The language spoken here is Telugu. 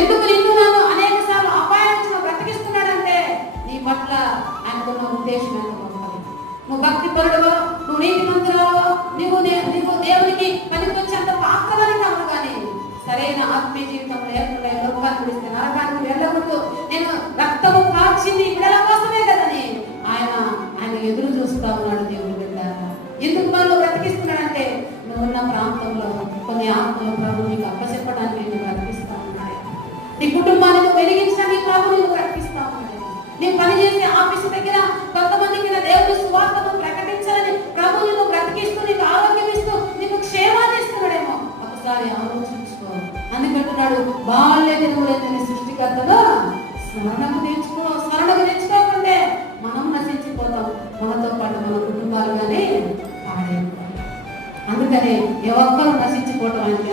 ఎందుకు నిన్ను నన్ను అనేక సార్లు అపాయించిన బ్రతికిస్తున్నాడంటే నీ పట్ల ఆయనకున్న ఉద్దేశం ఎంత గొప్పది. నువ్వు భక్తి పరుడువో, నువ్వు నీతిమంతురాలో, నువ్వు దేవునికి పనికొచ్చేంత పాత్రలని కాదు, కానీ సరైన ఆత్మీయ జీవితం లేకుండా లోకాన్ని విడిస్తే నరకానికి వెళ్ళకూడదు. నేను రక్తము కాచింది బిడ్డల కోసమే కదని ఆయన ఎదురు చూస్తా ఉన్నాడు దేవుడు బిడ్డ. ఎందుకు మనల్ని బ్రతికిస్తున్నాడంటే నువ్వున్న ప్రాంతంలో కొన్ని ఆత్మలు ప్రభు నీకు అప్పచెప్పడానికి నేను బ్రతికిస్తా ఉన్నాడు. నీ కుటుంబాన్ని నువ్వు వెలిగించడానికి ప్రభు నువ్వు బ్రతికిస్తా ఉన్నాడు. నీ పనిచేసే ఆఫీసు దగ్గర కొంతమందికి దేవుని సువార్తను ప్రకటించాలని ప్రభు నువ్వు బ్రతికిస్తూ నీకు ఆరోగ్యం ఇస్తూ నీకు క్షేమాన్ని ఇస్తున్నాడేమో ఒకసారి ఆలోచించుకో. అందుకంటున్నాడు బాల్య దినములైన సృష్టికర్తలో స్మరణకు నేర్చుకోకుంటే మనం నశించిపోతాం, మనతో పాటు మన కుటుంబాలు కానీ పాడైపోతాం. అందుకని ఏ ఒక్కరు నశించిపోవటం ఆయనకి